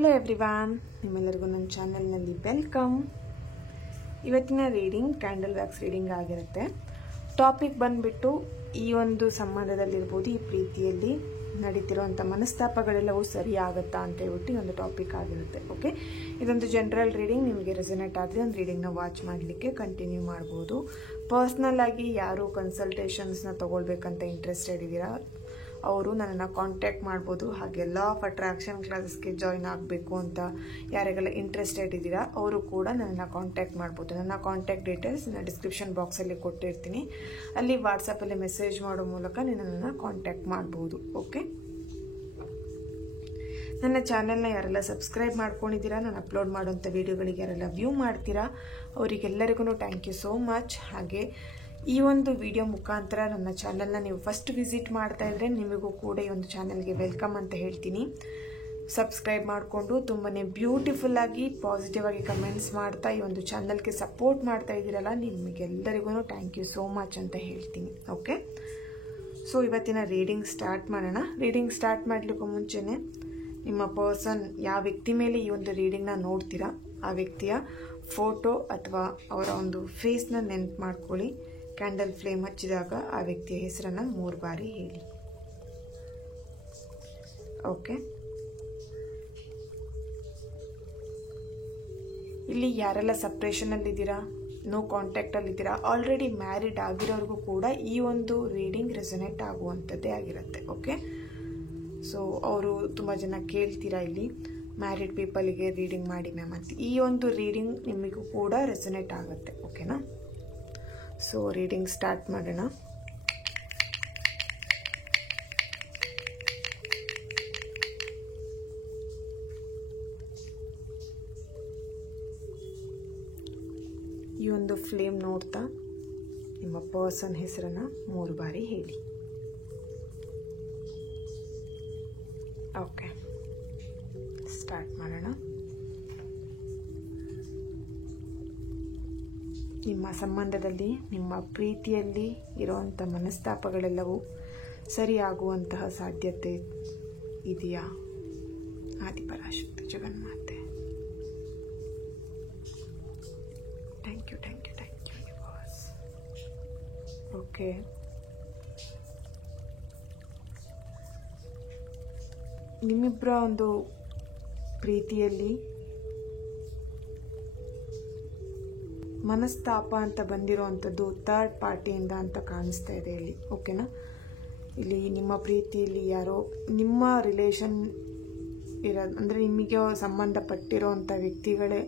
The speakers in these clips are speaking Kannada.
ಹಲೋ ಎವ್ರಿವಾನ್, ನಿಮ್ಮೆಲ್ಲರಿಗೂ ನನ್ನ ಚಾನಲ್ನಲ್ಲಿ ವೆಲ್ಕಮ್. ಇವತ್ತಿನ ರೀಡಿಂಗ್ ಕ್ಯಾಂಡಲ್ ವ್ಯಾಕ್ಸ್ ರೀಡಿಂಗ್ ಆಗಿರುತ್ತೆ. ಟಾಪಿಕ್ ಬಂದ್ಬಿಟ್ಟು ಈ ಒಂದು ಸಂಬಂಧದಲ್ಲಿರ್ಬೋದು, ಈ ಪ್ರೀತಿಯಲ್ಲಿ ನಡೀತಿರೋಂಥ ಮನಸ್ತಾಪಗಳೆಲ್ಲವೂ ಸರಿ ಆಗುತ್ತಾ ಅಂತ ಹೇಳ್ಬಿಟ್ಟು ಒಂದು ಟಾಪಿಕ್ ಆಗಿರುತ್ತೆ. ಓಕೆ, ಇದೊಂದು ಜನರಲ್ ರೀಡಿಂಗ್. ನಿಮಗೆ ರೆಸನೇಟ್ ಆದರೆ ಒಂದು ರೀಡಿಂಗ್ನ ವಾಚ್ ಮಾಡಲಿಕ್ಕೆ ಕಂಟಿನ್ಯೂ ಮಾಡ್ಬೋದು. ಪರ್ಸ್ನಲ್ ಆಗಿ ಯಾರು ಕನ್ಸಲ್ಟೇಷನ್ಸ್ನ ತೊಗೊಳ್ಬೇಕಂತ ಇಂಟ್ರೆಸ್ಟೆಡ್ ಇದ್ದೀರಾ ಅವರು ನನ್ನನ್ನು ಕಾಂಟ್ಯಾಕ್ಟ್ ಮಾಡ್ಬೋದು. ಹಾಗೆ ಲಾ ಆಫ್ ಅಟ್ರಾಕ್ಷನ್ ಕ್ಲಾಸಸ್ಗೆ ಜಾಯ್ನ್ ಆಗಬೇಕು ಅಂತ ಯಾರಿಗೆಲ್ಲ ಇಂಟ್ರೆಸ್ಟೆಡ್ ಇದ್ದೀರಾ ಅವರು ಕೂಡ ನನ್ನನ್ನು ಕಾಂಟ್ಯಾಕ್ಟ್ ಮಾಡ್ಬೋದು. ನನ್ನ ಕಾಂಟ್ಯಾಕ್ಟ್ ಡೀಟೇಲ್ಸ್ ನಾನು ಡಿಸ್ಕ್ರಿಪ್ಷನ್ ಬಾಕ್ಸಲ್ಲಿ ಕೊಟ್ಟಿರ್ತೀನಿ. ಅಲ್ಲಿ ವಾಟ್ಸಪ್ಪಲ್ಲಿ ಮೆಸೇಜ್ ಮಾಡೋ ಮೂಲಕ ನನ್ನನ್ನು ಕಾಂಟ್ಯಾಕ್ಟ್ ಮಾಡ್ಬೋದು. ಓಕೆ, ನನ್ನ ಚಾನೆಲ್ನ ಯಾರೆಲ್ಲ ಸಬ್ಸ್ಕ್ರೈಬ್ ಮಾಡ್ಕೊಂಡಿದ್ದೀರಾ, ನಾನು ಅಪ್ಲೋಡ್ ಮಾಡೋಂಥ ವೀಡಿಯೋಗಳಿಗೆ ಯಾರೆಲ್ಲ ವ್ಯೂ ಮಾಡ್ತೀರಾ ಅವರಿಗೆಲ್ಲರಿಗೂ ಥ್ಯಾಂಕ್ ಯು ಸೋ ಮಚ್. ಹಾಗೆ ಈ ಒಂದು ವಿಡಿಯೋ ಮುಖಾಂತರ ನನ್ನ ಚಾನಲ್ನ ನೀವು ಫಸ್ಟ್ ವಿಸಿಟ್ ಮಾಡ್ತಾ ಇದ್ರೆ ನಿಮಗೂ ಕೂಡ ಈ ಒಂದು ಚಾನಲ್ಗೆ ವೆಲ್ಕಮ್ ಅಂತ ಹೇಳ್ತೀನಿ. ಸಬ್ಸ್ಕ್ರೈಬ್ ಮಾಡಿಕೊಂಡು ತುಂಬಾ ಬ್ಯೂಟಿಫುಲ್ ಆಗಿ ಪಾಸಿಟಿವ್ ಆಗಿ ಕಮೆಂಟ್ಸ್ ಮಾಡ್ತಾ ಈ ಒಂದು ಚಾನಲ್ಗೆ ಸಪೋರ್ಟ್ ಮಾಡ್ತಾ ಇದ್ದೀರಲ್ಲ, ನಿಮಗೆಲ್ಲರಿಗೂ ಥ್ಯಾಂಕ್ ಯು ಸೋ ಮಚ್ ಅಂತ ಹೇಳ್ತೀನಿ. ಓಕೆ, ಸೊ ಇವತ್ತಿನ ರೀಡಿಂಗ್ ಸ್ಟಾರ್ಟ್ ಮಾಡೋಣ. ರೀಡಿಂಗ್ ಸ್ಟಾರ್ಟ್ ಮಾಡಲಿಕ್ಕೂ ಮುಂಚೆನೆ ನಿಮ್ಮ ಪರ್ಸನ್ ಯಾವ ವ್ಯಕ್ತಿ ಮೇಲೆ ಈ ಒಂದು ರೀಡಿಂಗ್ನ ನೋಡ್ತೀರಾ ಆ ವ್ಯಕ್ತಿಯ ಫೋಟೋ ಅಥವಾ ಅವರ ಒಂದು ಫೇಸ್ನ ನೆನ್ಪು ಮಾಡ್ಕೊಳ್ಳಿ. ಕ್ಯಾಂಡಲ್ ಫ್ಲೇಮ್ ಹಚ್ಚಿದಾಗ ಆ ವ್ಯಕ್ತಿಯ ಹೆಸರನ್ನು 3 ಬಾರಿ ಹೇಳಿ. ಓಕೆ, ಇಲ್ಲಿ ಯಾರೆಲ್ಲ ಸಪ್ರೇಷನಲ್ಲಿದ್ದೀರಾ, ನೋ ಕಾಂಟ್ಯಾಕ್ಟಲ್ಲಿದ್ದೀರಾ, ಆಲ್ರೆಡಿ ಮ್ಯಾರಿಡ್ ಆಗಿರೋರಿಗೂ ಕೂಡ ಈ ಒಂದು ರೀಡಿಂಗ್ ರೆಸನೇಟ್ ಆಗುವಂಥದ್ದೇ ಆಗಿರುತ್ತೆ. ಓಕೆ, ಸೊ ಅವರು ತುಂಬ ಜನ ಕೇಳ್ತೀರಾ ಇಲ್ಲಿ ಮ್ಯಾರಿಡ್ ಪೀಪಲ್ಗೆ ರೀಡಿಂಗ್ ಮಾಡಿ ಮ್ಯಾಮ್ ಅಂತ. ಈ ಒಂದು ರೀಡಿಂಗ್ ನಿಮಗೂ ಕೂಡ ರೆಸನೇಟ್ ಆಗುತ್ತೆ. ಓಕೆನಾ, ಸೊ ರೀಡಿಂಗ್ ಸ್ಟಾರ್ಟ್ ಮಾಡೋಣ. ಈ ಒಂದು ಫ್ಲೇಮ್ ನೋಡ್ತಾ ನಿಮ್ಮ ಪರ್ಸನ್ ಹೆಸರನ್ನು 3 ಬಾರಿ ಹೇಳಿ. ಓಕೆ, ಸ್ಟಾರ್ಟ್ ಮಾಡೋಣ. ನಿಮ್ಮ ಸಂಬಂಧದಲ್ಲಿ, ನಿಮ್ಮ ಪ್ರೀತಿಯಲ್ಲಿ ಇರುವಂಥ ಮನಸ್ತಾಪಗಳೆಲ್ಲವೂ ಸರಿಯಾಗುವಂತಹ ಸಾಧ್ಯತೆ ಇದೆಯಾ? ಆದಿಪರಾಶಕ್ತಿ ಜಗನ್ಮಾತೆ, thank you thank you thank you universe. Okay, ನಿಮ್ಮಿಬ್ಬರ ಒಂದು ಪ್ರೀತಿಯಲ್ಲಿ ಮನಸ್ತಾಪ ಅಂತ ಬಂದಿರೋವಂಥದ್ದು ಥರ್ಡ್ ಪಾರ್ಟಿಯಿಂದ ಅಂತ ಕಾಣಿಸ್ತಾ ಇದೆ ಇಲ್ಲಿ. ಓಕೆನಾ, ಇಲ್ಲಿ ನಿಮ್ಮ ಪ್ರೀತಿಯಲ್ಲಿ ಯಾರೋ ನಿಮ್ಮ ರಿಲೇಷನ್ ಇರೋದು ಅಂದರೆ ನಿಮಗೆ ಸಂಬಂಧಪಟ್ಟಿರೋವಂಥ ವ್ಯಕ್ತಿಗಳೇ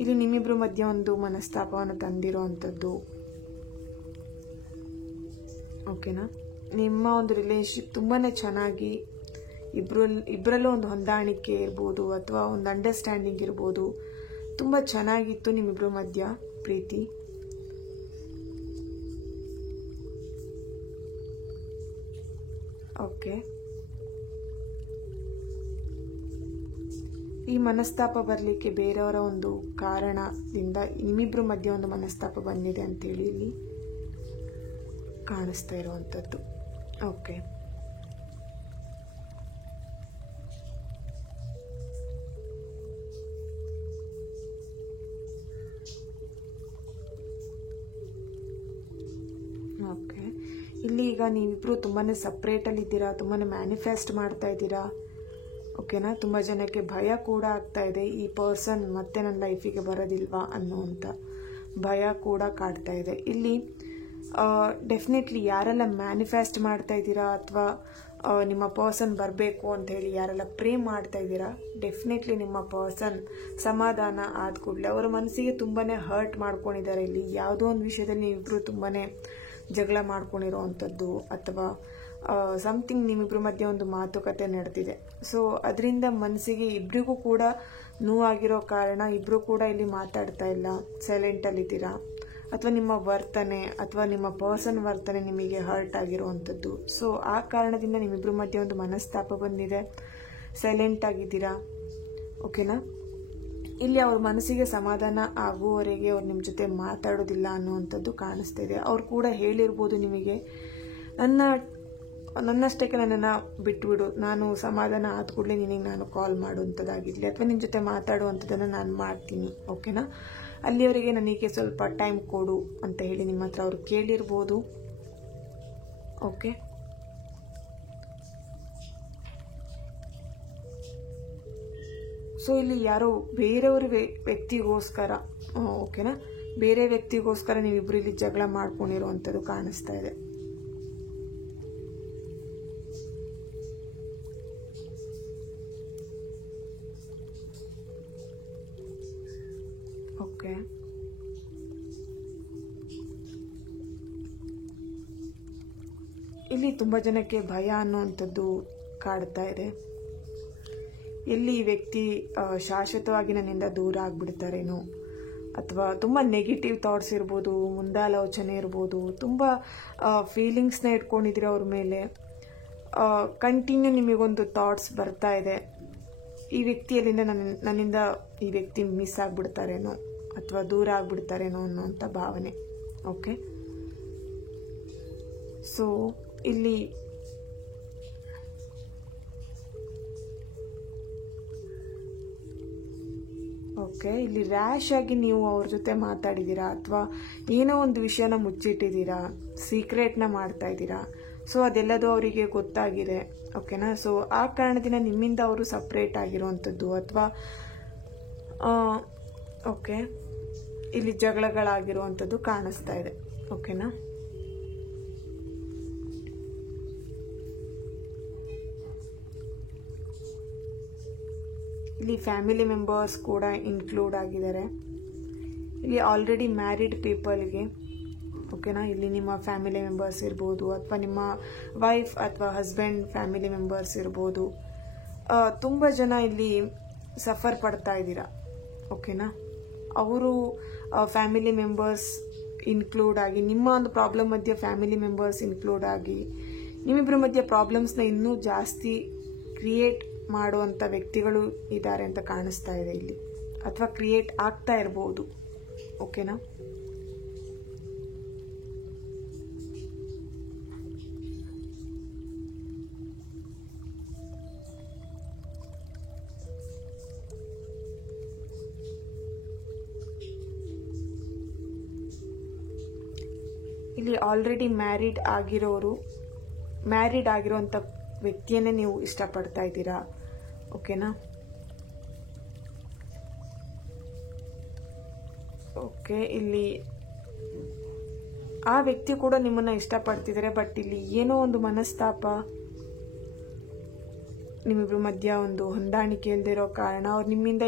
ಇಲ್ಲಿ ನಿಮ್ಮಿಬ್ಬರ ಮಧ್ಯೆ ಒಂದು ಮನಸ್ತಾಪವನ್ನು ತಂದಿರೋವಂಥದ್ದು. ಓಕೆನಾ, ನಿಮ್ಮ ಒಂದು ರಿಲೇಶನ್ಶಿಪ್ ತುಂಬಾ ಚೆನ್ನಾಗಿ ಇಬ್ಬರಲ್ಲೂ ಒಂದು ಹೊಂದಾಣಿಕೆ ಇರ್ಬೋದು ಅಥವಾ ಒಂದು ಅಂಡರ್ಸ್ಟ್ಯಾಂಡಿಂಗ್ ಇರ್ಬೋದು. ತುಂಬ ಚೆನ್ನಾಗಿತ್ತು ನಿಮ್ಮಿಬ್ಬರ ಮಧ್ಯ ಪ್ರೀತಿ. ಓಕೆ, ಈ ಮನಸ್ತಾಪ ಬರಲಿಕ್ಕೆ ಬೇರೆಯವರ ಒಂದು ಕಾರಣದಿಂದ ನಿಮ್ಮಿಬ್ಬರ ಮಧ್ಯೆ ಒಂದು ಮನಸ್ತಾಪ ಬಂದಿದೆ ಅಂತೇಳಿ ಇಲ್ಲಿ ಕಾಣಿಸ್ತಾ ಇರುವಂಥದ್ದು. ಓಕೆ, ಓಕೆ, ಇಲ್ಲಿ ಈಗ ನೀವಿಬ್ರು ತುಂಬಾ ಸಪ್ರೇಟಲ್ಲಿದ್ದೀರಾ, ತುಂಬಾ ಮ್ಯಾನಿಫೆಸ್ಟ್ ಮಾಡ್ತಾ ಇದ್ದೀರಾ. ಓಕೆನಾ, ತುಂಬ ಜನಕ್ಕೆ ಭಯ ಕೂಡ ಆಗ್ತಾ ಇದೆ, ಈ ಪರ್ಸನ್ ಮತ್ತೆ ನನ್ನ ಲೈಫಿಗೆ ಬರೋದಿಲ್ವಾ ಅನ್ನುವಂಥ ಭಯ ಕೂಡ ಕಾಡ್ತಾ ಇದೆ. ಇಲ್ಲಿ ಡೆಫಿನೆಟ್ಲಿ ಯಾರೆಲ್ಲ ಮ್ಯಾನಿಫೆಸ್ಟ್ ಮಾಡ್ತಾ ಇದ್ದೀರಾ ಅಥವಾ ನಿಮ್ಮ ಪರ್ಸನ್ ಬರಬೇಕು ಅಂತ ಹೇಳಿ ಯಾರೆಲ್ಲ ಪ್ರೇ ಮಾಡ್ತಾ ಇದ್ದೀರಾ, ಡೆಫಿನೆಟ್ಲಿ ನಿಮ್ಮ ಪರ್ಸನ್ ಸಮಾಧಾನ ಆದ ಕೂಡಲೇ ಅವರ ಮನಸ್ಸಿಗೆ ತುಂಬಾ ಹರ್ಟ್ ಮಾಡ್ಕೊಂಡಿದ್ದಾರೆ. ಇಲ್ಲಿ ಯಾವುದೋ ಒಂದು ವಿಷಯದಲ್ಲಿ ನೀವಿಬ್ರು ತುಂಬಾ ಜಗಳ ಮಾಡ್ಕೊಂಡಿರೋವಂಥದ್ದು ಅಥವಾ ಸಮಥಿಂಗ್ ನಿಮ್ಮಿಬ್ಬರ ಮಧ್ಯೆ ಒಂದು ಮಾತುಕತೆ ನಡೆದಿದೆ. ಸೊ ಅದರಿಂದ ಮನಸ್ಸಿಗೆ ಇಬ್ಬರಿಗೂ ಕೂಡ ನೋವಾಗಿರೋ ಕಾರಣ ಇಬ್ಬರು ಕೂಡ ಇಲ್ಲಿ ಮಾತಾಡ್ತಾ ಇಲ್ಲ, ಸೈಲೆಂಟಲ್ಲಿದ್ದೀರಾ. ಅಥವಾ ನಿಮ್ಮ ವರ್ತನೆ ಅಥವಾ ನಿಮ್ಮ ಪರ್ಸನ್ ವರ್ತನೆ ನಿಮಗೆ ಹರ್ಟ್ ಆಗಿರುವಂಥದ್ದು. ಸೊ ಆ ಕಾರಣದಿಂದ ನಿಮ್ಮಿಬ್ಬರ ಮಧ್ಯೆ ಒಂದು ಮನಸ್ತಾಪ ಬಂದಿದೆ, ಸೈಲೆಂಟ್ ಆಗಿದ್ದೀರಾ. ಓಕೆನಾ, ಇಲ್ಲಿ ಅವ್ರ ಮನಸ್ಸಿಗೆ ಸಮಾಧಾನ ಆಗುವವರೆಗೆ ಅವ್ರು ನಿಮ್ಮ ಜೊತೆ ಮಾತಾಡೋದಿಲ್ಲ ಅನ್ನುವಂಥದ್ದು ಕಾಣಿಸ್ತಾ ಇದೆ. ಅವ್ರು ಕೂಡ ಹೇಳಿರ್ಬೋದು ನಿಮಗೆ, ನನ್ನ ನನ್ನಷ್ಟಕ್ಕೆ ನನ್ನನ್ನು ಬಿಟ್ಬಿಡು, ನಾನು ಸಮಾಧಾನ ಆದ ಕೂಡಲೇ ನಿನಗೆ ನಾನು ಕಾಲ್ ಮಾಡುವಂಥದ್ದಾಗಿರಲಿ ಅಥವಾ ನಿನ್ನ ಜೊತೆ ಮಾತಾಡುವಂಥದ್ದನ್ನು ನಾನು ಮಾಡ್ತೀನಿ, ಓಕೆನಾ. ಅಲ್ಲಿಯವರೆಗೆ ನನಗೆ ಸ್ವಲ್ಪ ಟೈಮ್ ಕೊಡು ಅಂತ ಹೇಳಿ ನಿಮ್ಮ ಹತ್ರ ಅವರು ಕೇಳಿರ್ಬೋದು. ಓಕೆ, ಸೊ ಇಲ್ಲಿ ಯಾರೋ ಬೇರೆಯವ್ರ ವ್ಯಕ್ತಿಗೋಸ್ಕರ, ಓಕೆನಾ, ಬೇರೆ ವ್ಯಕ್ತಿಗೋಸ್ಕರ ನೀವಿಬ್ರು ಇಲ್ಲಿ ಜಗಳ ಮಾಡ್ಕೊಂಡಿರುವಂಥದ್ದು ಕಾಣಿಸ್ತಾ ಇದೆ. ಓಕೆ, ಇಲ್ಲಿ ತುಂಬ ಜನಕ್ಕೆ ಭಯ ಅನ್ನುವಂಥದ್ದು ಕಾಡ್ತಾ ಇದೆ. ಎಲ್ಲಿ ಈ ವ್ಯಕ್ತಿ ಶಾಶ್ವತವಾಗಿ ನನ್ನಿಂದ ದೂರ ಆಗ್ಬಿಡ್ತಾರೇನೋ, ಅಥವಾ ತುಂಬ ನೆಗೆಟಿವ್ ಥಾಟ್ಸ್ ಇರ್ಬೋದು, ಮುಂದಾಲೋಚನೆ ಇರ್ಬೋದು, ತುಂಬ ಫೀಲಿಂಗ್ಸ್ನ ಇಟ್ಕೊಂಡಿದ್ದೀರ ಅವ್ರ ಮೇಲೆ. ಕಂಟಿನ್ಯೂ ನಿಮಗೊಂದು ಥಾಟ್ಸ್ ಬರ್ತಾ ಇದೆ, ಈ ವ್ಯಕ್ತಿಯಲ್ಲಿಂದ ನನ್ನಿಂದ ಈ ವ್ಯಕ್ತಿ ಮಿಸ್ ಆಗಿಬಿಡ್ತಾರೇನೋ ಅಥವಾ ದೂರ ಆಗ್ಬಿಡ್ತಾರೇನೋ ಅನ್ನೋಂಥ ಭಾವನೆ. ಓಕೆ, ಸೊ ಇಲ್ಲಿ ಓಕೆ, ಇಲ್ಲಿ ರ್ಯಾಶ್ ಆಗಿ ನೀವು ಅವ್ರ ಜೊತೆ ಮಾತಾಡಿದ್ದೀರಾ ಅಥವಾ ಏನೋ ಒಂದು ವಿಷಯನ ಮುಚ್ಚಿಟ್ಟಿದ್ದೀರಾ, ಸೀಕ್ರೆಟ್ನ ಮಾಡ್ತಾ ಇದ್ದೀರಾ. ಸೊ ಅದೆಲ್ಲದೂ ಅವರಿಗೆ ಗೊತ್ತಾಗಿದೆ, ಓಕೆನಾ. ಸೊ ಆ ಕಾರಣದಿಂದ ನಿಮ್ಮಿಂದ ಅವರು ಸಪ್ರೇಟ್ ಆಗಿರುವಂಥದ್ದು ಅಥವಾ ಓಕೆ, ಇಲ್ಲಿ ಜಗಳಗಳಾಗಿರುವಂಥದ್ದು ಕಾಣಿಸ್ತಾ ಇದೆ, ಓಕೆನಾ. ಇಲ್ಲಿ ಫ್ಯಾಮಿಲಿ ಮೆಂಬರ್ಸ್ ಕೂಡ ಇನ್ಕ್ಲೂಡ್ ಆಗಿದ್ದಾರೆ. ಇಲ್ಲಿ ಆಲ್ರೆಡಿ ಮ್ಯಾರಿಡ್ ಪೀಪಲ್ಗೆ, ಓಕೆನಾ, ಇಲ್ಲಿ ನಿಮ್ಮ ಫ್ಯಾಮಿಲಿ ಮೆಂಬರ್ಸ್ ಇರ್ಬೋದು ಅಥವಾ ನಿಮ್ಮ ವೈಫ್ ಅಥವಾ ಹಸ್ಬೆಂಡ್ ಫ್ಯಾಮಿಲಿ ಮೆಂಬರ್ಸ್ ಇರ್ಬೋದು. ತುಂಬ ಜನ ಇಲ್ಲಿ ಸಫರ್ ಪಡ್ತಾ ಇದ್ದೀರಾ, ಓಕೆನಾ. ಅವರು ಫ್ಯಾಮಿಲಿ ಮೆಂಬರ್ಸ್ ಇನ್ಕ್ಲೂಡ್ ಆಗಿ, ನಿಮ್ಮ ಒಂದು ಪ್ರಾಬ್ಲಮ್ ಮಧ್ಯೆ ಫ್ಯಾಮಿಲಿ ಮೆಂಬರ್ಸ್ ಇನ್ಕ್ಲೂಡ್ ಆಗಿ ನಿಮ್ಮಿಬ್ಬರ ಮಧ್ಯೆ ಪ್ರಾಬ್ಲಮ್ಸ್ನ ಇನ್ನೂ ಜಾಸ್ತಿ ಕ್ರಿಯೇಟ್ ಮಾಡುವಂಥ ವ್ಯಕ್ತಿಗಳು ಇದ್ದಾರೆ ಅಂತ ಕಾಣಿಸ್ತಾ ಇದೆ ಇಲ್ಲಿ, ಅಥವಾ ಕ್ರಿಯೇಟ್ ಆಗ್ತಾ ಇರ್ಬೋದು, ಓಕೆನಾ. ಇಲ್ಲಿ ಆಲ್ರೆಡಿ ಮ್ಯಾರಿಡ್ ಆಗಿರೋಂಥ ವ್ಯಕ್ತಿಯನ್ನೇ ನೀವು ಇಷ್ಟಪಡ್ತಾ ಇದ್ದೀರಾ, ಓಕೆನಾ. ಓಕೆ, ಇಲ್ಲಿ ಆ ವ್ಯಕ್ತಿ ಕೂಡ ನಿಮ್ಮನ್ನ ಇಷ್ಟಪಡ್ತಿದ್ದಾರೆ, ಬಟ್ ಇಲ್ಲಿ ಏನೋ ಒಂದು ಮನಸ್ತಾಪ, ನಿಮ್ಮಿಬ್ರ ಮಧ್ಯ ಒಂದು ಹೊಂದಾಣಿಕೆ ಇಲ್ದಿರೋ ಕಾರಣ ಅವ್ರು ನಿಮ್ಮಿಂದ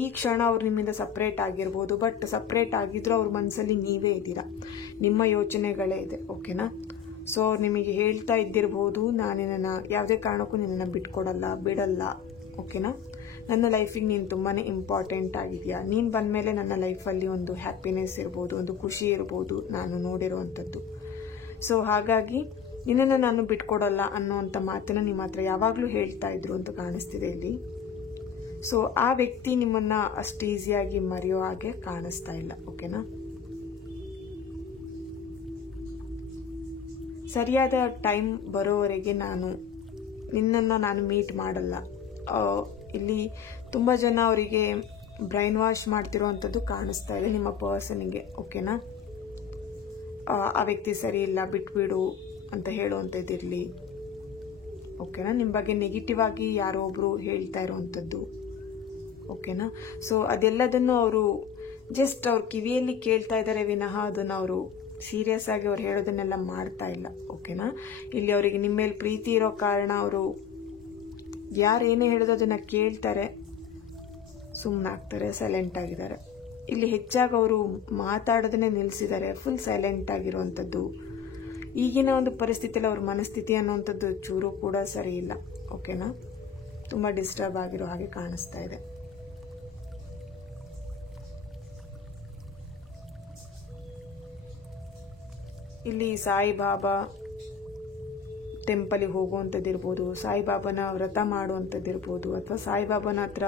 ಈ ಕ್ಷಣ ಅವ್ರು ನಿಮ್ಮಿಂದ ಸಪ್ರೇಟ್ ಆಗಿರ್ಬೋದು. ಬಟ್ ಸಪ್ರೇಟ್ ಆಗಿದ್ರು ಅವ್ರ ಮನಸ್ಸಲ್ಲಿ ನೀವೇ ಇದ್ದೀರಾ, ನಿಮ್ಮ ಯೋಚನೆಗಳೇ ಇದೆ, ಓಕೆನಾ. ಸೊ ಅವ್ರು ನಿಮಗೆ ಹೇಳ್ತಾ ಇದ್ದಿರ್ಬೋದು, ನಾನು ನಿನ್ನನ್ನು ಯಾವುದೇ ಕಾರಣಕ್ಕೂ ನಿನ್ನನ್ನು ಬಿಡಲ್ಲ, ಓಕೆನಾ. ನನ್ನ ಲೈಫಿಗೆ ನೀನು ತುಂಬಾ ಇಂಪಾರ್ಟೆಂಟ್ ಆಗಿದೆಯಾ, ನೀನು ಬಂದಮೇಲೆ ನನ್ನ ಲೈಫಲ್ಲಿ ಒಂದು ಹ್ಯಾಪಿನೆಸ್ ಇರ್ಬೋದು, ಒಂದು ಖುಷಿ ಇರ್ಬೋದು ನಾನು ನೋಡಿರುವಂಥದ್ದು. ಸೊ ಹಾಗಾಗಿ ನಿನ್ನನ್ನು ನಾನು ಬಿಟ್ಕೊಡಲ್ಲ ಅನ್ನೋವಂಥ ಮಾತನ್ನು ನಿಮ್ಮ ಹತ್ರ ಯಾವಾಗಲೂ ಹೇಳ್ತಾ ಇದ್ರು ಅಂತ ಕಾಣಿಸ್ತಿದೆ ಇಲ್ಲಿ. ಸೊ ಆ ವ್ಯಕ್ತಿ ನಿಮ್ಮನ್ನು ಅಷ್ಟು ಈಸಿಯಾಗಿ ಮರೆಯೋ ಹಾಗೆ ಕಾಣಿಸ್ತಾ ಇಲ್ಲ, ಓಕೆನಾ. ಸರಿಯಾದ ಟೈಮ್ ಬರೋವರೆಗೆ ನಿನ್ನನ್ನು ನಾನು ಮೀಟ್ ಮಾಡಲ್ಲ. ಇಲ್ಲಿ ತುಂಬ ಜನ ಅವರಿಗೆ ಬ್ರೈನ್ ವಾಶ್ ಮಾಡ್ತಿರೋವಂಥದ್ದು ಕಾಣಿಸ್ತಾ ಇದೆ ನಿಮ್ಮ ಪರ್ಸನ್ಗೆ, ಓಕೆನಾ. ಆ ವ್ಯಕ್ತಿ ಸರಿ ಇಲ್ಲ, ಬಿಟ್ಬಿಡು ಅಂತ ಹೇಳುವಂಥದ್ದಿರಲಿ, ಓಕೆನಾ. ನಿಮ್ಮ ಬಗ್ಗೆ ನೆಗೆಟಿವ್ ಆಗಿ ಯಾರೋ ಒಬ್ರು ಹೇಳ್ತಾ ಇರೋವಂಥದ್ದು, ಓಕೆನಾ. ಸೊ ಅದೆಲ್ಲದನ್ನು ಅವರು ಜಸ್ಟ್ ಅವ್ರ ಕಿವಿಯಲ್ಲಿ ಕೇಳ್ತಾ ಇದ್ದಾರೆ ವಿನಃ ಅದನ್ನು ಅವರು ಸೀರಿಯಸ್ ಆಗಿ ಅವ್ರು ಹೇಳೋದನ್ನೆಲ್ಲ ಮಾಡ್ತಾ ಇಲ್ಲ, ಓಕೆನಾ. ಇಲ್ಲಿ ಅವರಿಗೆ ನಿಮ್ಮ ಮೇಲೆ ಪ್ರೀತಿ ಇರೋ ಕಾರಣ ಅವರು ಯಾರೇನೇ ಹೇಳೋದು ಅದನ್ನು ಕೇಳ್ತಾರೆ, ಸುಮ್ಮನಾಗ್ತಾರೆ, ಸೈಲೆಂಟ್ ಆಗಿದ್ದಾರೆ. ಇಲ್ಲಿ ಹೆಚ್ಚಾಗಿ ಅವರು ಮಾತಾಡೋದನ್ನೇ ನಿಲ್ಲಿಸಿದ್ದಾರೆ, ಫುಲ್ ಸೈಲೆಂಟ್ ಆಗಿರುವಂಥದ್ದು. ಈಗಿನ ಒಂದು ಪರಿಸ್ಥಿತಿಯಲ್ಲಿ ಅವ್ರ ಮನಸ್ಥಿತಿ ಅನ್ನುವಂಥದ್ದು ಚೂರು ಕೂಡ ಸರಿ ಇಲ್ಲ, ಓಕೆನಾ. ತುಂಬ ಡಿಸ್ಟರ್ಬ್ ಆಗಿರೋ ಹಾಗೆ ಕಾಣಿಸ್ತಾ ಇದೆ. ಇಲ್ಲಿ ಸಾಯಿಬಾಬಾ ಟೆಂಪಲಿಗೆ ಹೋಗುವಂಥದ್ದಿರ್ಬೋದು, ಸಾಯಿಬಾಬಾನ ವ್ರತ ಮಾಡುವಂಥದ್ದಿರ್ಬೋದು, ಅಥವಾ ಸಾಯಿಬಾಬಾನ ಹತ್ರ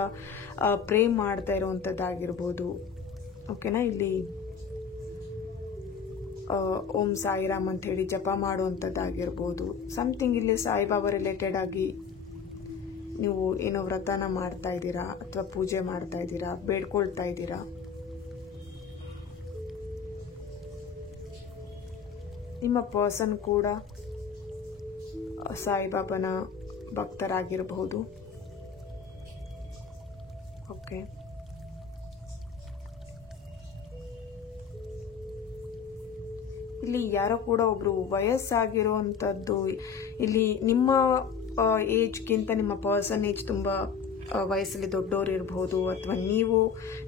ಪ್ರೇಮ್ ಮಾಡ್ತಾ ಇರುವಂಥದ್ದಾಗಿರ್ಬೋದು, ಓಕೆನಾ. ಇಲ್ಲಿ ಓಂ ಸಾಯಿರಾಮ್ ಅಂತ ಹೇಳಿ ಜಪ ಮಾಡುವಂಥದ್ದಾಗಿರ್ಬೋದು. ಸಮಥಿಂಗ್ ಇಲ್ಲಿ ಸಾಯಿಬಾಬಾ ರಿಲೇಟೆಡ್ ಆಗಿ ನೀವು ಏನೋ ವ್ರತನ ಮಾಡ್ತಾ ಇದ್ದೀರಾ ಅಥವಾ ಪೂಜೆ ಮಾಡ್ತಾ ಇದ್ದೀರಾ, ಬೇಡ್ಕೊಳ್ತಾ ಇದ್ದೀರಾ. ನಿಮ್ಮ ಪರ್ಸನ್ ಕೂಡ ಸಾಯಿಬಾಬಾನ ಭಕ್ತರಾಗಿರಬಹುದು. ಓಕೆ, ಇಲ್ಲಿ ಯಾರೋ ಕೂಡ ಒಬ್ರು ವಯಸ್ಸಾಗಿರುವಂಥದ್ದು, ಇಲ್ಲಿ ನಿಮ್ಮ ಏಜ್ಗಿಂತ ನಿಮ್ಮ ಪರ್ಸನ್ ಏಜ್ ತುಂಬ ವಯಸ್ಸಲ್ಲಿ ದೊಡ್ಡವರು ಇರ್ಬೋದು, ಅಥವಾ ನೀವು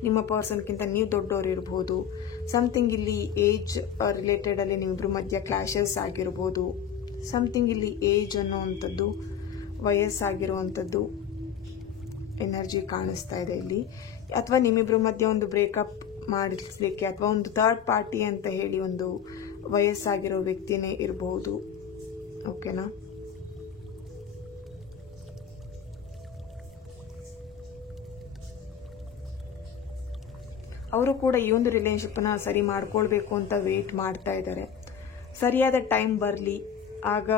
ನಿಮ್ಮ ಪರ್ಸನ್ಗಿಂತ ನೀವು ದೊಡ್ಡವರು ಇರ್ಬೋದು. ಸಮಥಿಂಗ್ ಇಲ್ಲಿ ಏಜ್ ರಿಲೇಟೆಡಲ್ಲಿ ನಿಮ್ಮಿಬ್ಬರ ಮಧ್ಯ ಕ್ಲಾಶಸ್ ಆಗಿರ್ಬೋದು. ಸಮಥಿಂಗ್ ಇಲ್ಲಿ ಏಜ್ ಅನ್ನೋವಂಥದ್ದು, ವಯಸ್ಸಾಗಿರುವಂಥದ್ದು ಎನರ್ಜಿ ಕಾಣಿಸ್ತಾ ಇದೆ ಇಲ್ಲಿ. ಅಥವಾ ನಿಮ್ಮಿಬ್ಬರ ಮಧ್ಯೆ ಒಂದು ಬ್ರೇಕಪ್ ಮಾಡಿಸ್ಲಿಕ್ಕೆ ಅಥವಾ ಒಂದು ಥರ್ಡ್ ಪಾರ್ಟಿ ಅಂತ ಹೇಳಿ ಒಂದು ವಯಸ್ಸಾಗಿರೋ ವ್ಯಕ್ತಿನೇ ಇರಬಹುದು. ಓಕೆನಾ? ಅವರು ಕೂಡ ಈ ಒಂದು ರಿಲೇಶನ್ಶಿಪ್ನ ಸರಿ ಮಾಡ್ಕೊಳ್ಬೇಕು ಅಂತ ವೇಟ್ ಮಾಡ್ತಾ ಇದ್ದಾರೆ. ಸರಿಯಾದ ಟೈಮ್ ಬರಲಿ ಆಗ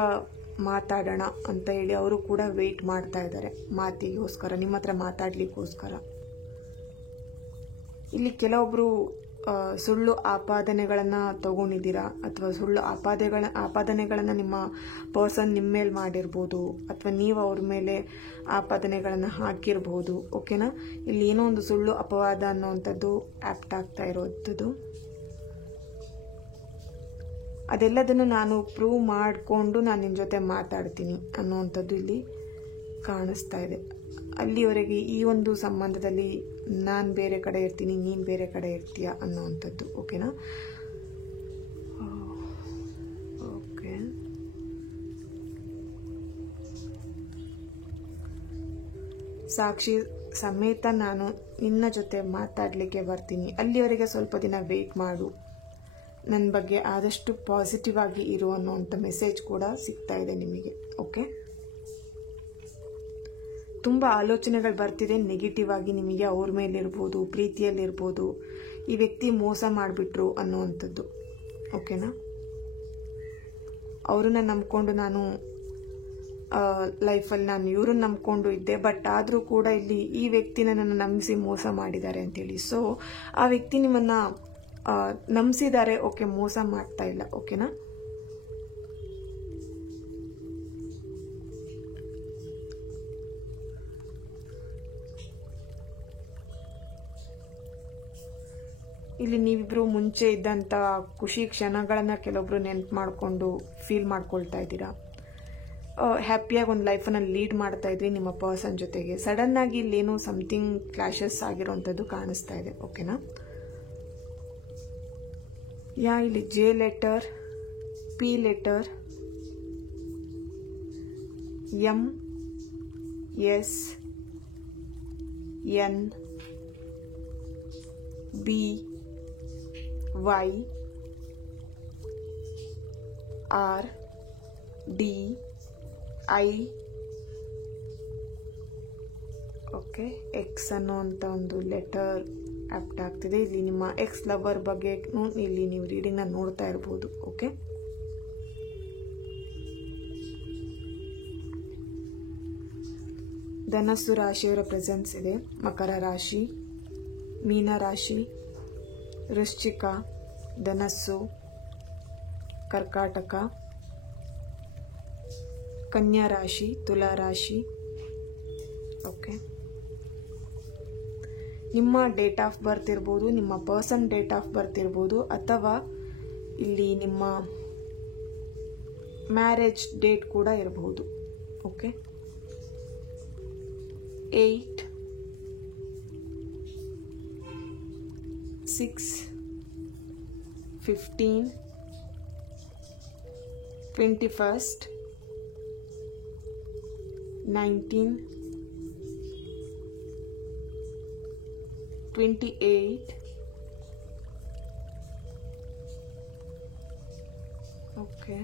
ಮಾತಾಡೋಣ ಅಂತ ಹೇಳಿ ಅವರು ಕೂಡ ವೇಟ್ ಮಾಡ್ತಾ ಇದ್ದಾರೆ ಮಾತಿಗೋಸ್ಕರ, ನಿಮ್ಮ ಹತ್ರ ಮಾತಾಡ್ಲಿಕ್ಕೋಸ್ಕರ. ಇಲ್ಲಿ ಕೆಲವೊಬ್ರು ಸುಳ್ಳು ಆಪಾದನೆಗಳನ್ನು ತಗೊಂಡಿದ್ದೀರಾ, ಅಥವಾ ಸುಳ್ಳು ಆಪಾದನೆಗಳನ್ನು ನಿಮ್ಮ ಪರ್ಸನ್ ನಿಮ್ಮ ಮೇಲೆ ಮಾಡಿರ್ಬೋದು, ಅಥವಾ ನೀವು ಅವ್ರ ಮೇಲೆ ಆಪಾದನೆಗಳನ್ನು ಹಾಕಿರ್ಬೋದು. ಓಕೆನಾ? ಇಲ್ಲಿ ಏನೋ ಒಂದು ಸುಳ್ಳು ಅಪವಾದ ಅನ್ನೋವಂಥದ್ದು ಆ್ಯಪ್ಟ್ ಆಗ್ತಾ ಇರೋದು. ಅದೆಲ್ಲದನ್ನು ನಾನು ಪ್ರೂವ್ ಮಾಡಿಕೊಂಡು ನಾನು ನಿಮ್ಮ ಜೊತೆ ಮಾತಾಡ್ತೀನಿ ಅನ್ನೋವಂಥದ್ದು ಇಲ್ಲಿ ಕಾಣಿಸ್ತಾ ಇದೆ. ಅಲ್ಲಿವರೆಗೆ ಈ ಒಂದು ಸಂಬಂಧದಲ್ಲಿ ನಾನು ಬೇರೆ ಕಡೆ ಇರ್ತೀನಿ, ನೀನು ಬೇರೆ ಕಡೆ ಇರ್ತೀಯ ಅನ್ನೋವಂಥದ್ದು. ಓಕೆನಾ? ಓಕೆ, ಸಾಕ್ಷಿ ಸಮೇತ ನಾನು ನಿನ್ನ ಜೊತೆ ಮಾತಾಡಲಿಕ್ಕೆ ಬರ್ತೀನಿ. ಅಲ್ಲಿವರೆಗೆ ಸ್ವಲ್ಪ ದಿನ ವೇಟ್ ಮಾಡು, ನನ್ನ ಬಗ್ಗೆ ಆದಷ್ಟು ಪಾಸಿಟಿವ್ ಆಗಿ ಇರು ಅನ್ನೋವಂಥ ಮೆಸೇಜ್ ಕೂಡ ಸಿಗ್ತಾ ಇದೆ ನಿಮಗೆ. ಓಕೆ, ತುಂಬ ಆಲೋಚನೆಗಳು ಬರ್ತಿದೆ ನೆಗೆಟಿವ್ ಆಗಿ ನಿಮಗೆ. ಅವ್ರ ಮೇಲಿರ್ಬೋದು, ಪ್ರೀತಿಯಲ್ಲಿರ್ಬೋದು, ಈ ವ್ಯಕ್ತಿ ಮೋಸ ಮಾಡಿಬಿಟ್ರು ಅನ್ನೋವಂಥದ್ದು. ಓಕೆನಾ? ಅವ್ರನ್ನ ನಂಬ್ಕೊಂಡು ನಾನು ಲೈಫಲ್ಲಿ ನಾನು ಇವ್ರನ್ನ ನಂಬ್ಕೊಂಡು ಇದ್ದೆ, ಬಟ್ ಆದರೂ ಕೂಡ ಇಲ್ಲಿ ಈ ವ್ಯಕ್ತಿ ನನ್ನನ್ನು ನಂಬಿಸಿ ಮೋಸ ಮಾಡಿದ್ದಾರೆ ಅಂತೇಳಿ. ಸೊ ಆ ವ್ಯಕ್ತಿ ನಿಮ್ಮನ್ನ ನಂಬಿಸಿದ್ದಾರೆ, ಓಕೆ, ಮೋಸ ಮಾಡ್ತಾ ಇಲ್ಲ. ಓಕೆನಾ? ಇಲ್ಲಿ ನೀವಿಬ್ರು ಮುಂಚೆ ಇದ್ದಂಥ ಖುಷಿ ಕ್ಷಣಗಳನ್ನು ಕೆಲವೊಬ್ರು ನೆನ್ಪು ಮಾಡಿಕೊಂಡು ಫೀಲ್ ಮಾಡ್ಕೊಳ್ತಾ ಇದ್ದೀರಾ. ಹ್ಯಾಪಿಯಾಗಿ ಒಂದು ಲೈಫನ್ನು ಲೀಡ್ ಮಾಡ್ತಾ ಇದ್ರಿ ನಿಮ್ಮ ಪರ್ಸನ್ ಜೊತೆಗೆ. ಸಡನ್ ಆಗಿ ಇಲ್ಲೇನೋ ಸಮಥಿಂಗ್ ಕ್ಲಾಶಸ್ ಆಗಿರೋವಂಥದ್ದು ಕಾಣಿಸ್ತಾ ಇದೆ. ಓಕೆನಾ? ಇಲ್ಲಿ J letter, P letter, M, S, N, B, Y, R, D, I, okay, X ಅನ್ನೋಂಥ ಒಂದು ಲೆಟರ್ ಆ್ಯಪ್ಟ್ ಆಗ್ತಿದೆ. ಇಲ್ಲಿ ನಿಮ್ಮ ಎಕ್ಸ್ ಲವರ್ ಬಗ್ಗೆ ಇಲ್ಲಿ ನೀವು ರೀಡಿಂಗ್ನ ನೋಡ್ತಾ ಇರ್ಬೋದು. ಓಕೆ, ಧನಸ್ಸು ರಾಶಿಯವರ ಪ್ರೆಸೆನ್ಸ್ ಇದೆ. ಮಕರ ರಾಶಿ, ಮೀನ ರಾಶಿ, ವೃಶ್ಚಿಕ, ಧನಸ್ಸು, ಕರ್ಕಾಟಕ, ಕನ್ಯಾ ರಾಶಿ, ತುಲಾ ರಾಶಿ. ಓಕೆ, ನಿಮ್ಮ ಡೇಟ್ ಆಫ್ ಬರ್ತ್ ಇರ್ಬೋದು, ನಿಮ್ಮ ಪರ್ಸನ್ ಡೇಟ್ ಆಫ್ ಬರ್ತ್ ಇರ್ಬೋದು, ಅಥವಾ ಇಲ್ಲಿ ನಿಮ್ಮ ಮ್ಯಾರೇಜ್ ಡೇಟ್ ಕೂಡ ಇರಬಹುದು. ಓಕೆ, 8, 6, 15, 21st, 19, 28, okay,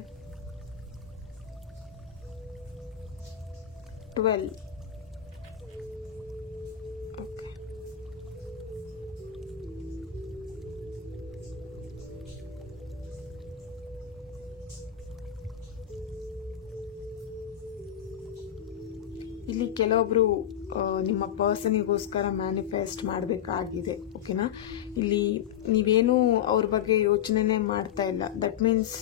12, okay, ಇಲ್ಲಿ ಕೆಲವೊಬ್ರು ನಿಮ್ಮ ಪರ್ಸನಿಗೋಸ್ಕರ ಮ್ಯಾನಿಫೆಸ್ಟ್ ಮಾಡಬೇಕಾಗಿದೆ. ಓಕೆನಾ, ಇಲ್ಲಿ ನೀವೇನು ಅವ್ರ ಬಗ್ಗೆ ಯೋಚನೆನೇ ಮಾಡ್ತಾ ಇಲ್ಲ. ದಟ್ ಮೀನ್ಸ್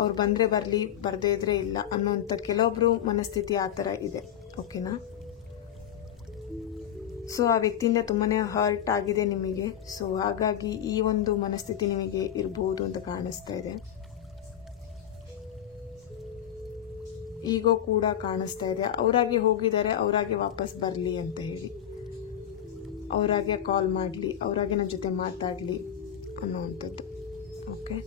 ಅವ್ರು ಬಂದರೆ ಬರಲಿ, ಬರದೇ ಇದ್ರೆ ಇಲ್ಲ ಅನ್ನೋಂಥ ಕೆಲವೊಬ್ರು ಮನಸ್ಥಿತಿ ಆ ಥರ ಇದೆ. ಓಕೆನಾ, ಸೊ ಆ ವ್ಯಕ್ತಿಯಿಂದ ತುಂಬಾ ಹರ್ಟ್ ಆಗಿದೆ ನಿಮಗೆ. ಸೊ ಹಾಗಾಗಿ ಈ ಒಂದು ಮನಸ್ಥಿತಿ ನಿಮಗೆ ಇರಬಹುದು ಅಂತ ಕಾಣಿಸ್ತಾ ಇದೆ. ಈಗೋ ಕೂಡ ಕಾಣಿಸ್ತಾ ಇದೆ. ಅವರಾಗೆ ಹೋಗಿದ್ದಾರೆ, ಅವರಾಗೆ ವಾಪಸ್ ಬರಲಿ ಅಂತ ಹೇಳಿ, ಅವರಾಗೆ ಕಾಲ್ ಮಾಡಲಿ, ಅವರಾಗೆ ನನ್ನ ಜೊತೆ ಮಾತಾಡಲಿ ಅನ್ನೋವಂಥದ್ದು. ಓಕೆ,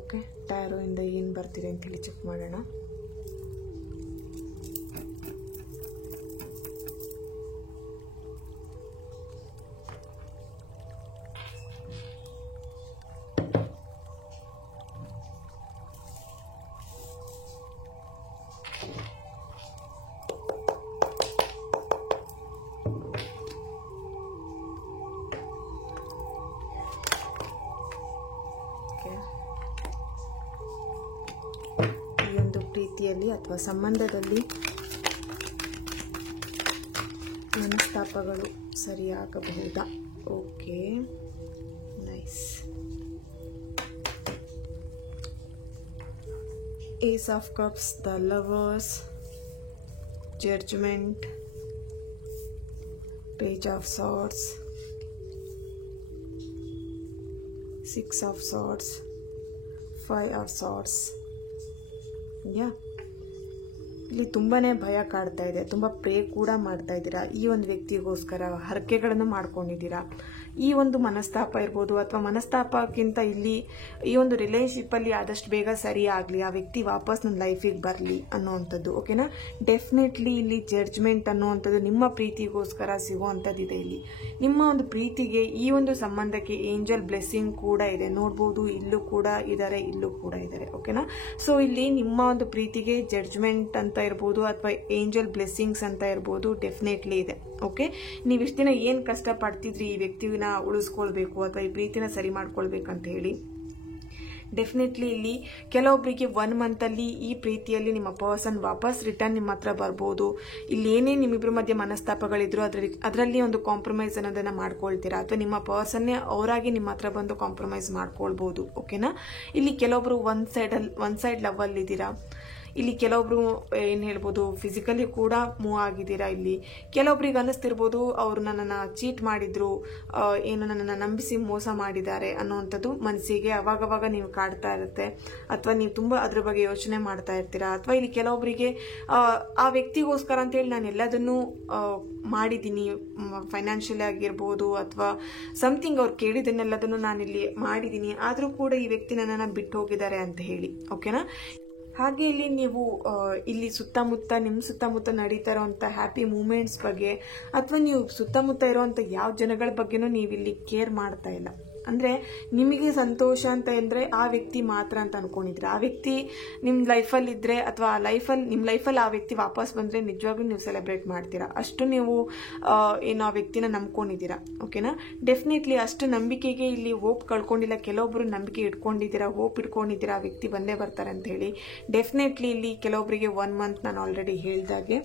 ಓಕೆ, ಟ್ಯಾರೋ ಇಂದ ಏನು ಬರ್ತೀರಿ ಅಂತೇಳಿ ಚೆಕ್ ಮಾಡೋಣ. ಪ್ರೀತಿಯಲ್ಲಿ ಅಥವಾ ಸಂಬಂಧದಲ್ಲಿ ಮನಸ್ತಾಪಗಳು ಸರಿಯಾಗಬಹುದಾ? Okay, nice. Ace of cups, the lovers, judgement, page of swords, 6 of swords, 5 of swords. ಇಲ್ಲಿ ತುಂಬಾನೇ ಭಯ ಕಾಡ್ತಾ ಇದೆ. ತುಂಬ ಪ್ರೇ ಕೂಡ ಮಾಡ್ತಾ ಇದ್ದೀರಾ. ಈ ಒಂದು ವ್ಯಕ್ತಿಗೋಸ್ಕರ ಹರಕೆಗಳನ್ನು ಮಾಡ್ಕೊಂಡಿದ್ದೀರಾ. ಈ ಒಂದು ಮನಸ್ತಾಪ ಇರ್ಬೋದು, ಅಥವಾ ಮನಸ್ತಾಪಕ್ಕಿಂತ ಇಲ್ಲಿ ಈ ಒಂದು ರಿಲೇಶನ್ಶಿಪ್ಪಲ್ಲಿ ಆದಷ್ಟು ಬೇಗ ಸರಿ ಆಗಲಿ, ಆ ವ್ಯಕ್ತಿ ವಾಪಸ್ ನನ್ನ ಲೈಫಿಗೆ ಬರಲಿ ಅನ್ನೋವಂಥದ್ದು. ಓಕೆನಾ, ಡೆಫಿನೆಟ್ಲಿ ಇಲ್ಲಿ ಜಡ್ಜ್ಮೆಂಟ್ ಅನ್ನೋವಂಥದ್ದು ನಿಮ್ಮ ಪ್ರೀತಿಗೋಸ್ಕರ ಸಿಗುವಂಥದ್ದಿದೆ. ಇಲ್ಲಿ ನಿಮ್ಮ ಒಂದು ಪ್ರೀತಿಗೆ, ಈ ಒಂದು ಸಂಬಂಧಕ್ಕೆ ಏಂಜಲ್ ಬ್ಲೆಸ್ಸಿಂಗ್ ಕೂಡ ಇದೆ. ನೋಡ್ಬೋದು, ಇಲ್ಲೂ ಕೂಡ ಇದ್ದಾರೆ, ಇಲ್ಲೂ ಕೂಡ ಇದ್ದಾರೆ. ಓಕೆನಾ, ಸೊ ಇಲ್ಲಿ ನಿಮ್ಮ ಒಂದು ಪ್ರೀತಿಗೆ ಜಡ್ಜ್ಮೆಂಟ್ ಅಂತ ಇರ್ಬೋದು, ಅಥವಾ ಏಂಜಲ್ ಬ್ಲೆಸ್ಸಿಂಗ್ಸ್ ಅಂತ ಇರ್ಬೋದು, ಡೆಫಿನೆಟ್ಲಿ ಇದೆ. ಓಕೆ, ನೀವು ಇಷ್ಟು ದಿನ ಏನು ಕಷ್ಟ ಪಡ್ತಿದ್ರಿ ಈ ವ್ಯಕ್ತಿನ ಉಳಿಸ್ಕೊಳ್ಬೇಕು ಅಥವಾ ಈ ಪ್ರೀತಿನ ಸರಿ ಮಾಡ್ಕೊಳ್ಬೇಕಂತ ಹೇಳಿ, ಡೆಫಿನೆಟ್ಲಿ ಇಲ್ಲಿ ಕೆಲವೊಬ್ಬರಿಗೆ 1 ಮಂತಲ್ಲಿ ಈ ಪ್ರೀತಿಯಲ್ಲಿ ನಿಮ್ಮ ಪರ್ಸನ್ ವಾಪಸ್ ರಿಟರ್ನ್ ನಿಮ್ಮ ಹತ್ರ ಬರ್ಬೋದು. ಇಲ್ಲಿ ಏನೇ ನಿಮ್ಮಿಬ್ಬರ ಮಧ್ಯೆ ಮನಸ್ತಾಪಗಳಿದ್ರು ಅದರಲ್ಲಿ ಒಂದು ಕಾಂಪ್ರಮೈಸ್ ಅನ್ನೋದನ್ನ ಮಾಡ್ಕೊಳ್ತೀರಾ, ಅಥವಾ ನಿಮ್ಮ ಪರ್ಸನ್ನೇ ಅವರಾಗಿ ನಿಮ್ಮ ಹತ್ರ ಬಂದು ಕಾಂಪ್ರಮೈಸ್ ಮಾಡ್ಕೊಳ್ಬಹುದು. ಓಕೆನಾ, ಇಲ್ಲಿ ಕೆಲವೊಬ್ರು ಒನ್ ಸೈಡ್ ಲವ್ ಅಲ್ಲಿ ಇದ್ದೀರಾ. ಇಲ್ಲಿ ಕೆಲವೊಬ್ರು ಏನು ಹೇಳ್ಬೋದು, ಫಿಸಿಕಲಿ ಕೂಡ ಮೂವ್ ಆಗಿದ್ದೀರಾ. ಇಲ್ಲಿ ಕೆಲವೊಬ್ರಿಗೆ ಅನ್ನಿಸ್ತಿರ್ಬೋದು, ಅವರು ನನ್ನನ್ನು ಚೀಟ್ ಮಾಡಿದ್ರು, ಏನು ನನ್ನನ್ನು ನಂಬಿಸಿ ಮೋಸ ಮಾಡಿದ್ದಾರೆ ಅನ್ನೋವಂಥದ್ದು ಮನಸ್ಸಿಗೆ ಅವಾಗವಾಗ ನೀವು ಕಾಡ್ತಾ ಇರುತ್ತೆ, ಅಥವಾ ನೀವು ತುಂಬ ಅದ್ರ ಬಗ್ಗೆ ಯೋಚನೆ ಮಾಡ್ತಾ ಇರ್ತೀರಾ. ಅಥವಾ ಇಲ್ಲಿ ಕೆಲವೊಬ್ಬರಿಗೆ ಆ ವ್ಯಕ್ತಿಗೋಸ್ಕರ ಅಂತೇಳಿ ನಾನು ಎಲ್ಲದನ್ನೂ ಮಾಡಿದ್ದೀನಿ, ಫೈನಾನ್ಷಿಯಲಿ ಆಗಿರ್ಬೋದು, ಅಥವಾ ಸಮಥಿಂಗ್ ಅವ್ರು ಕೇಳಿದ್ದನ್ನೆಲ್ಲದನ್ನು ನಾನಿಲ್ಲಿ ಮಾಡಿದ್ದೀನಿ, ಆದರೂ ಕೂಡ ಈ ವ್ಯಕ್ತಿ ನನ್ನನ್ನು ಬಿಟ್ಟು ಹೋಗಿದ್ದಾರೆ ಅಂತ ಹೇಳಿ. ಓಕೆನಾ, ಹಾಗೆ ಇಲ್ಲಿ ನೀವು ಇಲ್ಲಿ ನಿಮ್ಮ ಸುತ್ತಮುತ್ತ ನಡೀತಾ ಇರುವಂಥ ಹ್ಯಾಪಿ ಮೂಮೆಂಟ್ಸ್ ಬಗ್ಗೆ, ಅಥವಾ ನೀವು ಸುತ್ತಮುತ್ತ ಇರುವಂಥ ಯಾವ ಜನಗಳ ಬಗ್ಗೆನೂ ನೀವು ಇಲ್ಲಿ ಕೇರ್ ಮಾಡ್ತಾ ಇಲ್ಲ. ಅಂದರೆ ನಿಮಗೆ ಸಂತೋಷ ಅಂತ ಅಂದರೆ ಆ ವ್ಯಕ್ತಿ ಮಾತ್ರ ಅಂತ ಅನ್ಕೊಂಡಿದ್ರೆ, ಆ ವ್ಯಕ್ತಿ ನಿಮ್ಮ ಲೈಫಲ್ಲಿ ಇದ್ದರೆ, ಅಥವಾ ನಿಮ್ಮ ಲೈಫಲ್ಲಿ ಆ ವ್ಯಕ್ತಿ ವಾಪಸ್ ಬಂದರೆ ನಿಜವಾಗ್ಲೂ ನೀವು ಸೆಲೆಬ್ರೇಟ್ ಮಾಡ್ತೀರಾ. ಅಷ್ಟು ನೀವು ಏನು ಆ ವ್ಯಕ್ತಿನ ನಂಬ್ಕೊಂಡಿದ್ದೀರಾ. ಓಕೆನಾ, ಡೆಫಿನೆಟ್ಲಿ ಅಷ್ಟು ನಂಬಿಕೆಗೆ ಇಲ್ಲಿ ಹೋಪ್ ಕಳ್ಕೊಂಡಿಲ್ಲ. ಕೆಲವೊಬ್ರು ನಂಬಿಕೆ ಇಟ್ಕೊಂಡಿದ್ದೀರಾ, ಹೋಪ್ ಇಟ್ಕೊಂಡಿದ್ದೀರಾ ಆ ವ್ಯಕ್ತಿ ಬಂದೇ ಬರ್ತಾರೆ ಅಂತ ಹೇಳಿ. ಡೆಫಿನೆಟ್ಲಿ ಇಲ್ಲಿ ಕೆಲವೊಬ್ಬರಿಗೆ 1 ಮಂತ್ ನಾನು ಆಲ್ರೆಡಿ ಹೇಳಿದಾಗೆ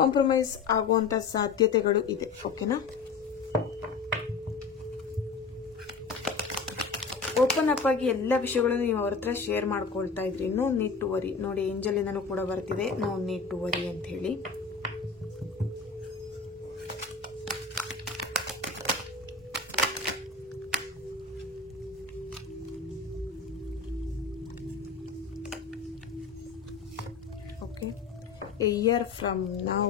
ಕಾಂಪ್ರಮೈಸ್ ಆಗುವಂಥ ಸಾಧ್ಯತೆಗಳು ಇದೆ. ಓಕೆನಾ, ಓಪನ್ ಅಪ್ ಆಗಿ ಎಲ್ಲ ವಿಷಯಗಳನ್ನು ನೀವು ಅವ್ರ ಹತ್ರ ಶೇರ್ ಮಾಡ್ಕೊಳ್ತಾ ಇದ್ರಿ. No need to worry. ನೋಡಿ, ಏಂಜಲಿಂದನೂ ಕೂಡ ಬರ್ತಿದೆ, ನೋ ನೀಡ್ ಟು ವರಿ ಅಂತ ಹೇಳಿ. Okay, a year from now,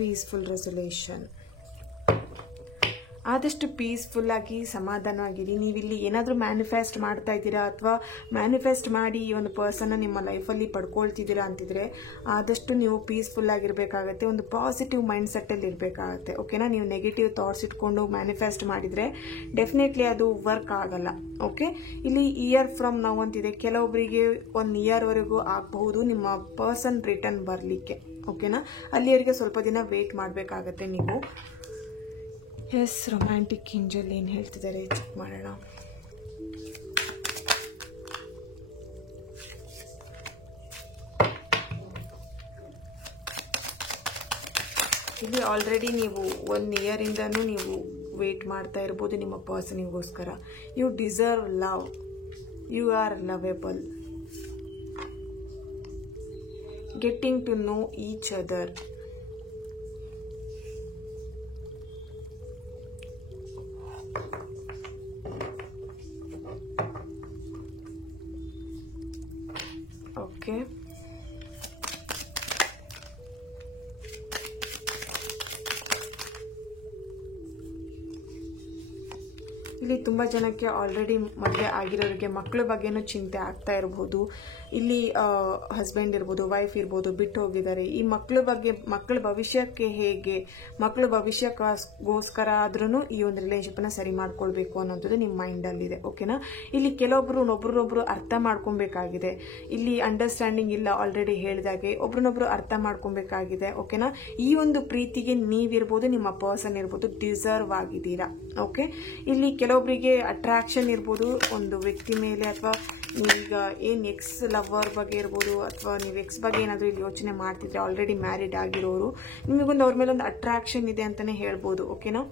peaceful resolution. ಆದಷ್ಟು ಪೀಸ್ಫುಲ್ಲಾಗಿ ಸಮಾಧಾನವಾಗಿರಿ. ನೀವಿಲ್ಲಿ ಏನಾದರೂ ಮ್ಯಾನಿಫೆಸ್ಟ್ ಮಾಡ್ತಾ ಇದ್ದೀರಾ ಅಥವಾ ಮ್ಯಾನಿಫೆಸ್ಟ್ ಮಾಡಿ ಈ ಒಂದು ಪರ್ಸನ್ನ ನಿಮ್ಮ ಲೈಫಲ್ಲಿ ಪಡ್ಕೊಳ್ತಿದ್ದೀರಾ ಅಂತಿದ್ರೆ ಆದಷ್ಟು ನೀವು ಪೀಸ್ಫುಲ್ ಆಗಿರಬೇಕಾಗತ್ತೆ, ಒಂದು ಪಾಸಿಟಿವ್ ಮೈಂಡ್ ಸೆಟ್ಟಲ್ಲಿ ಇರಬೇಕಾಗತ್ತೆ. ಓಕೆನಾ? ನೀವು ನೆಗೆಟಿವ್ ಥಾಟ್ಸ್ ಇಟ್ಕೊಂಡು ಮ್ಯಾನಿಫೆಸ್ಟ್ ಮಾಡಿದರೆ ಡೆಫಿನೆಟ್ಲಿ ಅದು ವರ್ಕ್ ಆಗಲ್ಲ. ಓಕೆ, ಇಲ್ಲಿ ಇಯರ್ ಫ್ರಮ್ ನೌ ಅಂತಿದೆ. ಕೆಲವೊಬ್ಬರಿಗೆ 1 ಇಯರ್ವರೆಗೂ ಆಗಬಹುದು ನಿಮ್ಮ ಪರ್ಸನ್ ರಿಟರ್ನ್ ಬರಲಿಕ್ಕೆ. ಓಕೆನಾ? ಅಲ್ಲಿಯವರೆಗೆ ಸ್ವಲ್ಪ ದಿನ ವೇಟ್ ಮಾಡಬೇಕಾಗತ್ತೆ ನೀವು. ಎಸ್, ರೊಮ್ಯಾಂಟಿಕ್ ಏಂಜಲ್ ಏನು ಹೇಳ್ತಿದ್ದಾರೆ ಚೆಕ್ ಮಾಡೋಣ. ಇಲ್ಲಿ ಆಲ್ರೆಡಿ ನೀವು 1 ಇಯರಿಂದನೂ ನೀವು ವೇಟ್ ಮಾಡ್ತಾ ಇರ್ಬೋದು ನಿಮ್ಮ ಪರ್ಸನಿಗೋಸ್ಕರ. You deserve love, you are lovable, getting to know each other. Okay, ಇಲ್ಲಿ ತುಂಬ ಜನಕ್ಕೆ ಆಲ್ರೆಡಿ ಮದುವೆ ಆಗಿರೋರಿಗೆ ಮಕ್ಕಳ ಬಗ್ಗೆನೂ ಚಿಂತೆ ಆಗ್ತಾ ಇರಬಹುದು. ಇಲ್ಲಿ ಹಸ್ಬೆಂಡ್ ಇರ್ಬೋದು, ವೈಫ್ ಇರ್ಬೋದು, ಬಿಟ್ಟು ಹೋಗಿದ್ದಾರೆ. ಈ ಮಕ್ಕಳ ಬಗ್ಗೆ, ಮಕ್ಕಳ ಭವಿಷ್ಯಕ್ಕೆ ಹೇಗೆ, ಮಕ್ಕಳ ಭವಿಷ್ಯಕ್ಕೋಸ್ಕರ ಆದ್ರೂ ಈ ಒಂದು ರಿಲೇಶನ್ಶಿಪ್ನ ಸರಿ ಮಾಡ್ಕೊಳ್ಬೇಕು ಅನ್ನೋದು ನಿಮ್ಮ ಮೈಂಡಲ್ಲಿದೆ. ಓಕೆನಾ? ಇಲ್ಲಿ ಕೆಲವೊಬ್ರು ಒಬ್ರನ್ನೊಬ್ರು ಅರ್ಥ ಮಾಡ್ಕೊಬೇಕಾಗಿದೆ. ಇಲ್ಲಿ ಅಂಡರ್ಸ್ಟ್ಯಾಂಡಿಂಗ್ ಇಲ್ಲ, ಆಲ್ರೆಡಿ ಹೇಳಿದಾಗೆ ಒಬ್ರನ್ನೊಬ್ರು ಅರ್ಥ ಮಾಡ್ಕೊಬೇಕಾಗಿದೆ. ಓಕೆನಾ? ಈ ಒಂದು ಪ್ರೀತಿಗೆ ನೀವಿರ್ಬೋದು, ನಿಮ್ಮ ಪರ್ಸನ್ ಇರ್ಬೋದು, ಡಿಸರ್ವ್ ಆಗಿದ್ದೀರಾ. ಓಕೆ, ಇಲ್ಲಿ ಕೆಲವೊಬ್ಬರಿಗೆ ಅಟ್ರಾಕ್ಷನ್ ಇರ್ಬೋದು ಒಂದು ವ್ಯಕ್ತಿ ಮೇಲೆ, ಅಥವಾ ನೀವೀಗ ಏನು ಎಕ್ಸ್ ಲವರ್ ಬಗ್ಗೆ ಇರ್ಬೋದು, ಅಥವಾ ನೀವು ಎಕ್ಸ್ ಬಗ್ಗೆ ಏನಾದರೂ ಇಲ್ಲಿ ಯೋಚನೆ ಮಾಡ್ತಿದ್ರೆ ಆಲ್ರೆಡಿ ಮ್ಯಾರಿಡ್ ಆಗಿರೋರು, ನಿಮಗೊಂದು ಅವ್ರ ಮೇಲೆ ಒಂದು ಅಟ್ರಾಕ್ಷನ್ ಇದೆ ಅಂತಲೇ ಹೇಳ್ಬೋದು. ಓಕೆನಾ?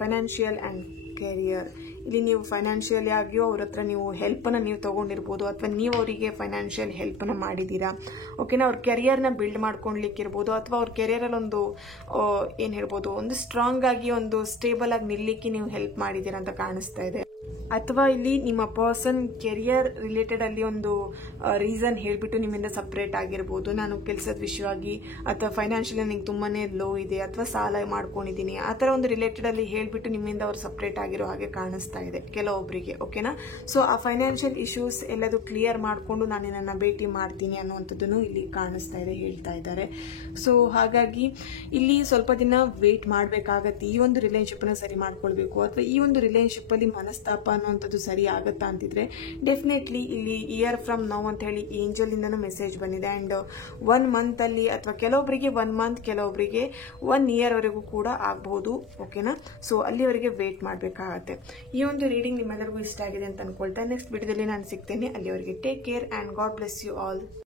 Financial and career. ಇಲ್ಲಿ ನೀವು ಫೈನಾನ್ಷಿಯಲಿ ಆಗಿಯೋ ಅವ್ರ ಹತ್ರ ನೀವು ಹೆಲ್ಪನ್ನು ನೀವು ತೊಗೊಂಡಿರ್ಬೋದು, ಅಥವಾ ನೀವು ಅವರಿಗೆ ಫೈನಾನ್ಷಿಯಲ್ ಹೆಲ್ಪನ್ನು ಮಾಡಿದ್ದೀರಾ. ಓಕೆನಾ? ಅವ್ರ ಕೆರಿಯರ್ನ ಬಿಲ್ಡ್ ಮಾಡ್ಕೊಳ್ಲಿಕ್ಕಿರ್ಬೋದು, ಅಥವಾ ಅವ್ರ ಕೆರಿಯರಲ್ಲಿ ಒಂದು ಏನು ಹೇಳ್ಬೋದು, ಒಂದು ಸ್ಟ್ರಾಂಗ್ ಆಗಿ ಒಂದು ಸ್ಟೇಬಲ್ ಆಗಿ ನಿಲ್ಲಲಿಕ್ಕೆ ನೀವು ಹೆಲ್ಪ್ ಮಾಡಿದ್ದೀರಾ ಅಂತ ಕಾಣಿಸ್ತಾ ಇದೆ. ಅಥವಾ ಇಲ್ಲಿ ನಿಮ್ಮ ಪರ್ಸನ್ ಕೆರಿಯರ್ ರಿಲೇಟೆಡ್ ಅಲ್ಲಿ ಒಂದು ರೀಸನ್ ಹೇಳಿಬಿಟ್ಟು ನಿಮ್ಮಿಂದ ಸಪ್ರೇಟ್ ಆಗಿರ್ಬೋದು. ನಾನು ಕೆಲಸದ ವಿಷಯವಾಗಿ ಅಥವಾ ಫೈನಾನ್ಷಿಯಲಿ ನನಗೆ ತುಂಬಾನೇ ಲೋ ಇದೆ, ಅಥವಾ ಸಾಲ ಮಾಡ್ಕೊಂಡಿದ್ದೀನಿ, ಆ ಥರ ಒಂದು ರಿಲೇಟೆಡ್ ಅಲ್ಲಿ ಹೇಳಿಬಿಟ್ಟು ನಿಮ್ಮಿಂದ ಅವ್ರು ಸಪ್ರೇಟ್ ಆಗಿರೋ ಹಾಗೆ ಕಾಣಿಸ್ತಾ ಇದೆ ಕೆಲವೊಬ್ಬರಿಗೆ. ಓಕೆನಾ? ಸೊ ಆ ಫೈನಾನ್ಷಿಯಲ್ ಇಶ್ಯೂಸ್ ಎಲ್ಲದು ಕ್ಲಿಯರ್ ಮಾಡಿಕೊಂಡು ನಾನು ನನ್ನ ಭೇಟಿ ಮಾಡ್ತೀನಿ ಅನ್ನುವಂಥದ್ದನ್ನು ಇಲ್ಲಿ ಕಾಣಿಸ್ತಾ ಇದೆ, ಹೇಳ್ತಾ ಇದ್ದಾರೆ. ಸೊ ಹಾಗಾಗಿ ಇಲ್ಲಿ ಸ್ವಲ್ಪ ದಿನ ವೇಟ್ ಮಾಡಬೇಕಾಗತ್ತೆ. ಈ ಒಂದು ರಿಲೇಶನ್ಶಿಪ್ನ ಸರಿ ಮಾಡ್ಕೊಳ್ಬೇಕು, ಅಥವಾ ಈ ಒಂದು ರಿಲೇಶನ್ಶಿಪ್ಪಲ್ಲಿ ಮನಸ್ತಾಪ ಅನ್ನುವಂಥದ್ದು ಸರಿ ಆಗುತ್ತಾ ಅಂತಿದ್ರೆ ಡೆಫಿನೆಟ್ಲಿ ಇಲ್ಲಿ ಇಯರ್ ಫ್ರಮ್ ನೌ ಅಂತ ಹೇಳಿ ಏಂಜಲ್ ಇಂದನೂ ಮೆಸೇಜ್ ಬಂದಿದೆ. ಅಂಡ್ 1 ಮಂತ್ ಅಲ್ಲಿ, ಅಥವಾ ಕೆಲವೊಬ್ಬರಿಗೆ 1 ಮಂತ್, ಕೆಲವೊಬ್ಬರಿಗೆ 1 ಇಯರ್ ವರೆಗೂ ಕೂಡ ಆಗಬಹುದು. ಓಕೆನಾ? ಸೊ ಅಲ್ಲಿವರೆಗೆ ವೇಟ್ ಮಾಡಬೇಕಾಗತ್ತೆ. ಈ ಒಂದು ರೀಡಿಂಗ್ ನಿಮ್ಮೆಲ್ಲರಿಗೂ ಇಷ್ಟ ಆಗಿದೆ ಅಂತ ಅನ್ಕೊಳ್ತಾ ನೆಕ್ಸ್ಟ್ ವಿಡಿಯೋದಲ್ಲಿ ನಾನು ಸಿಗ್ತೇನೆ. ಅಲ್ಲಿವರೆಗೆ take care and God bless you all.